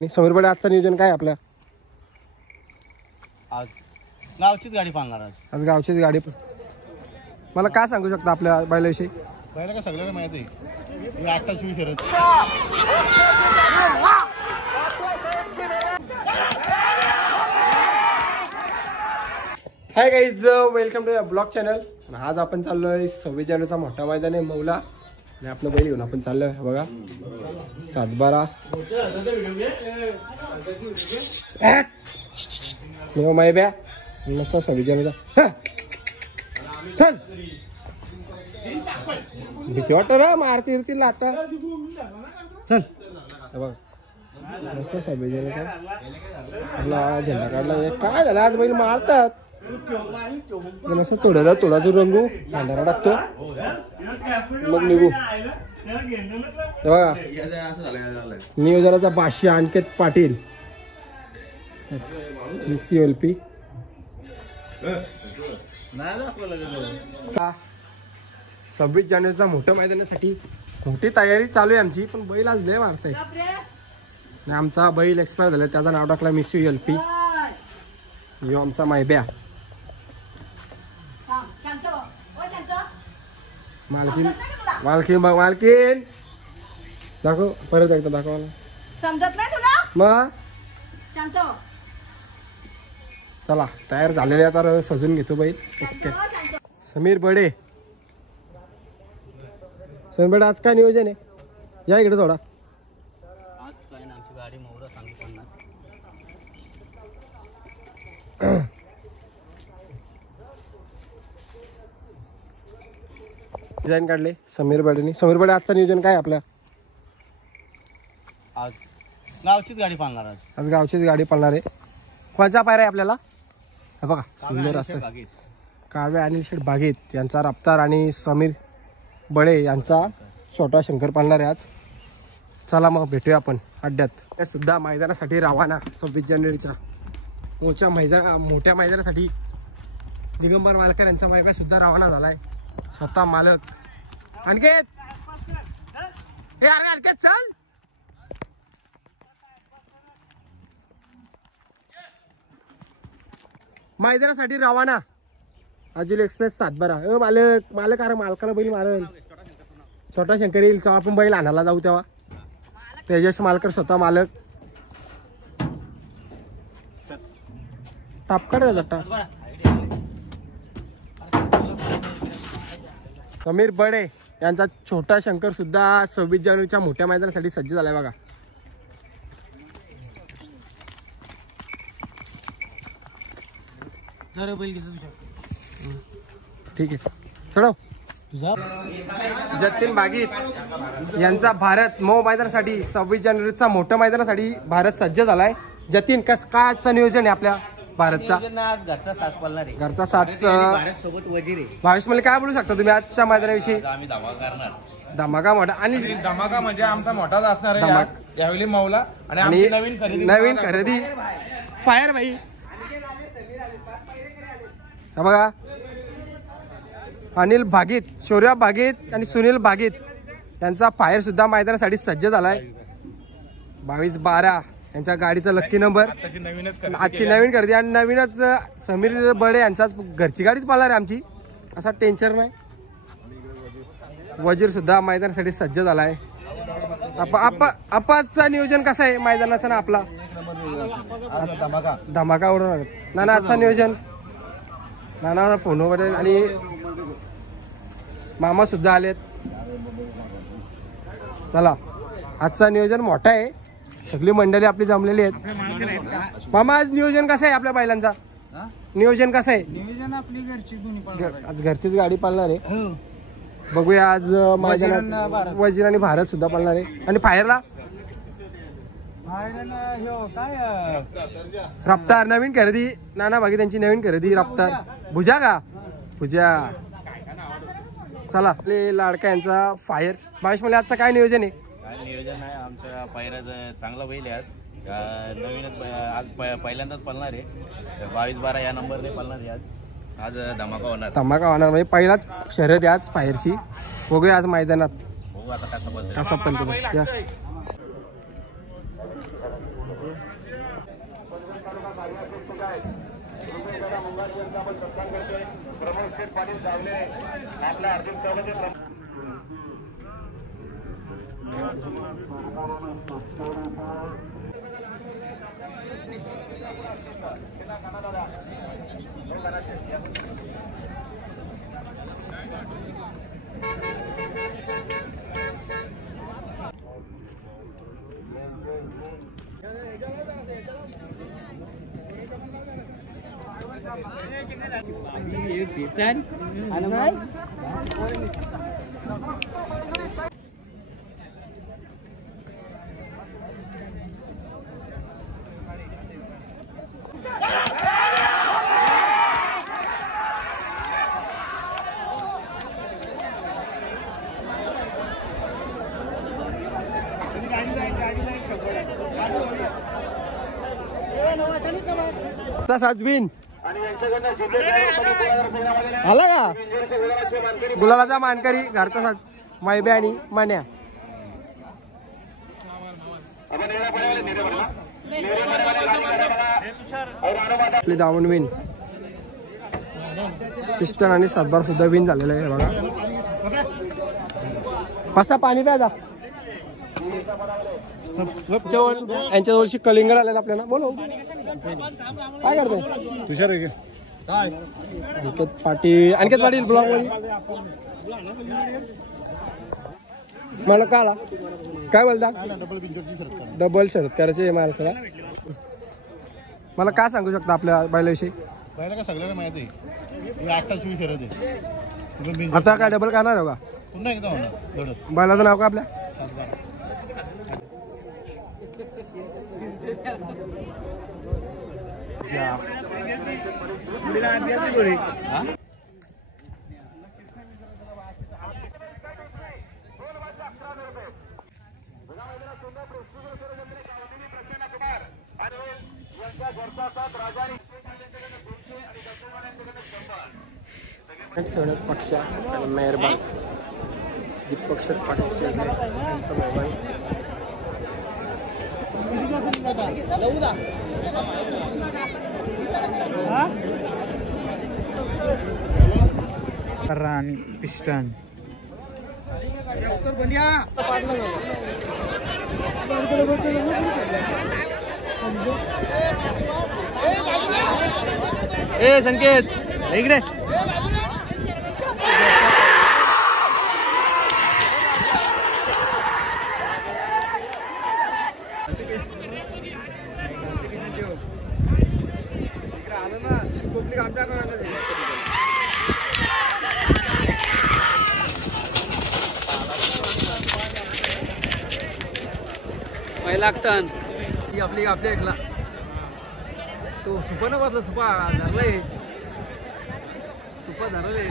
समीरकडे आजचं नियोजन काय आपल्या? आज गावचीच गाडी पाळणार. आज गावचीच गाडी. मला काय सांगू शकता आपल्या बैलाविषयी? बैला का सगळ्यांना माहिती आहे, 28 शर्यत. Hi guys, welcome to blog channel. आज आपण चाललोय 26 जानेवारीचा मोठा मैदान आहे मौला, आणि आपलं बैल घेऊन आपण चाललोय. बघा 7-12 मायब्या मस्त 26 जानेवारीचा. चल भीती वाटत रा मारती इरतील आता. चल बघा मस्त 26 जानेवारीचा आपला झेंडा काढला. काय झालं आज बैल मारतात मस्त. थोडा जो रंगू भांडारा टाकतो मग निघू. बघा नियोजनाचा बादशाह अंकित पाटील CLP. 26 जानेवारीचा मोठ्या मैदानासाठी मोठी तयारी चालू आहे आमची, पण बैल आज लय मारताय. आमचा बैल एक्सपायर झाला, त्याचं नाव टाकला CLP. यो आमचा मायब्या मालकीन. मालकीन दाखव परत एकदा दाखव. समजत नाही तुला मग शांत. चला तयार झालेले आता सजून घेतो बैल. ओके समीर बडे. समीर बडे आज काय नियोजन आहे? या इकडे थोडा. आज काय ना आमची गाडी मोहरा सांगितलं. डिझाईन काढले समीर बडेनी. समीर बडे आजचं नियोजन काय आपल्या? आज गावचीच गाडी पाळणार. आज गावचीच गाडी पळणार आहे. कोणचा पायरा आहे आपल्याला? हे बघा सुंदर असं काव्या अनिल शेठ बागेत यांचा रफ्तार आणि समीर बडे यांचा छोटा शंकर पाळणार आहे आज. चला मग भेटूया आपण अड्ड्यात. त्या सुद्धा मैदानासाठी रवाना 26 जानेवारीचा मोठ्या मैदानासाठी दिगंबर मालकर यांचा मायबा सुद्धा रवाना झालाय. स्वतः मालक अंकित. अरे अंकित चल. मैदानासाठी रवाना अजुल एक्सप्रेस 7-12. मालक अरे मालकाला बैल मारल. छोटा शंकर येईल तेव्हा आपण बैल आणायला जाऊ तेव्हा. तेजस मालकर स्वतः मालक. टापकाड जाता. समीर बडे यांचा छोटा शंकर सुद्धा 26 जानेवारीच्या मोठ्या मैदानासाठी सज्ज झालाय. बघा ठीक आहे चढव. जतीन बागीत यांचा भारत मो मैदानासाठी 26 जानेवारीचा मोठ्या मैदानासाठी भारत सज्ज झालाय. जतीन काय आजचं नियोजन आहे आपल्या भारतचा? आज घरचा साथ पळणार आहे. घरचा साथ सोबत वजीर आहे. भावेश मला काय बोलू शकता तुम्ही आजच्या मैदानाविषयी? आम्ही धमाका करणार. धमाका मोठा आणि धमाका म्हणजे आमचा मोठाच असणार आहे यावेळी मौला. आणि नवीन खरेदी फायर भाई. बघा अनिल भागीत, शौर्य भागीत आणि सुनील भागीत यांचा फायर सुद्धा मैदानासाठी सज्ज झालाय. 22-12 यांच्या गाडीचा लक्की नंबर. आजची नवीन खरेदी आणि नवीनच समीर बडे यांचाच घरची गाडीच पाळणार आहे आमची, असा टेन्शन नाही. वजीर सुद्धा मैदानासाठी सज्ज झालाय. आपाचं नियोजन कसं आहे मैदानाचं ना आपला? धमाका उडवणार नाना आजचं नियोजन. नाना फोन वगैरे आणि मामा सुद्धा आलेत. चला आजचं नियोजन मोठा आहे. सगळी मंडळी आपली जमलेली आहेत. मामा आज नियोजन कसं आहे आपल्या बैलांचा? नियोजन कसं आहे? नियोजन आपली घरची आज घरचीच गाडी पाळणार आहे. बघूया आज मैदानात वजीर आणि भारत सुद्धा पाळणार आहे. आणि फायरला रफ्तार नवीन खरेदी. नाना बाकी त्यांची नवीन खरेदी रफ्तार. भुजा का भुजा. चला आपले लाडका यांचा फायर. भावेश मला आजचं काय नियोजन आहे? काय नियोजन आहे आमच्या पायऱ्याचं? चांगला बैल आहे आज. नवीनच आज पहिल्यांदाच पळणार आहे. 22-12 या नंबरने पळणार आहे आज धमाका होणार. धमाका होणार म्हणजे पहिलाच शर्यत आहे आज फायरची. बघूया आज मैदानात आता कसा पण. साजबीन आला का गुलालाचा मानकरी घरचा साज मैबे आणि मान्या आपली दावण विन पिस्टन आणि सातबार सुद्धा विन झालेलं आहे बघा. पासा पाणी प्यायचा यांच्या जवळशी कलिंगड आले आपल्याला. बोलो काय करतोय तुषार काय अंकित पाटील ब्लॉग मध्ये मला का आला काय बोलता डबल शर्त करायचे मला. मला काय सांगू शकता आपल्या बैलाविषयी? बैला का सगळ्याला माहिती आहे 8 शर्यत आहे. आता काय डबल करणार आहे का पुन्हा एकदा होणार. बैलाचं नाव का आपल्या? पक्षा आणि मेहरबान दीपक शेठ पाटील यांचा मोबाईल आणि पिस्टन ए संकेत इकडे लागतात ती आपली आपल्या ऐकला तो सुपा न बसला सुपा धरलाय सुपा धरले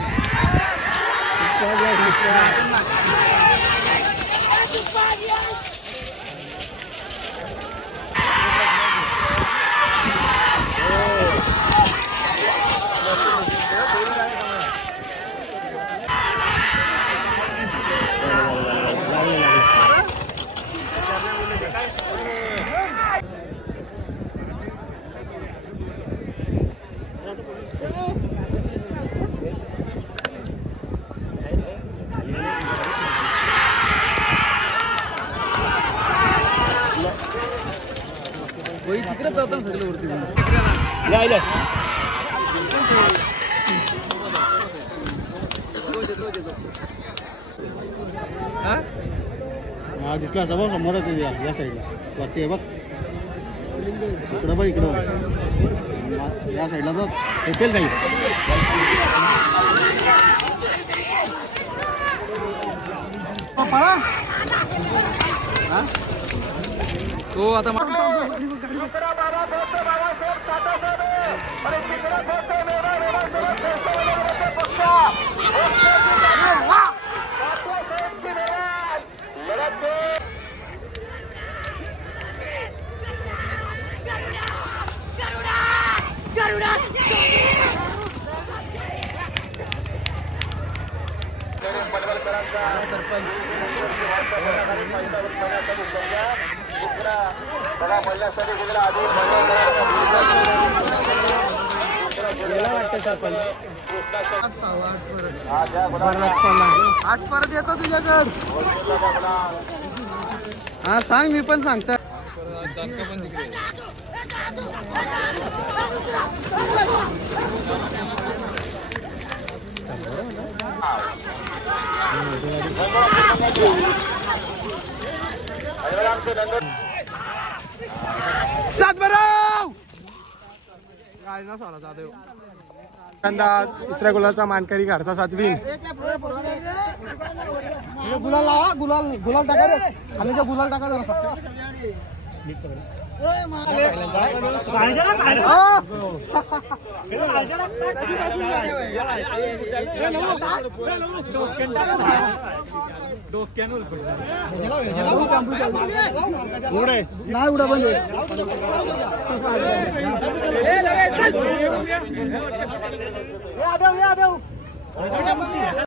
तिकडे जातात सगळं वरती हा दिसला समोर समोरच या साईडला वरती बघ इकडं बघ इकडं या साईडला बघ येतील काही तो आता आज परत येतो तुझ्याकड. हा सांग, मी पण सांगतो. तिसऱ्या गुलालचा मानकरी घरचा सातवीन. गुलाल लावा, गुलाल टाका रे. आणि गुलाल टाका जरा. नाही उडा बंद.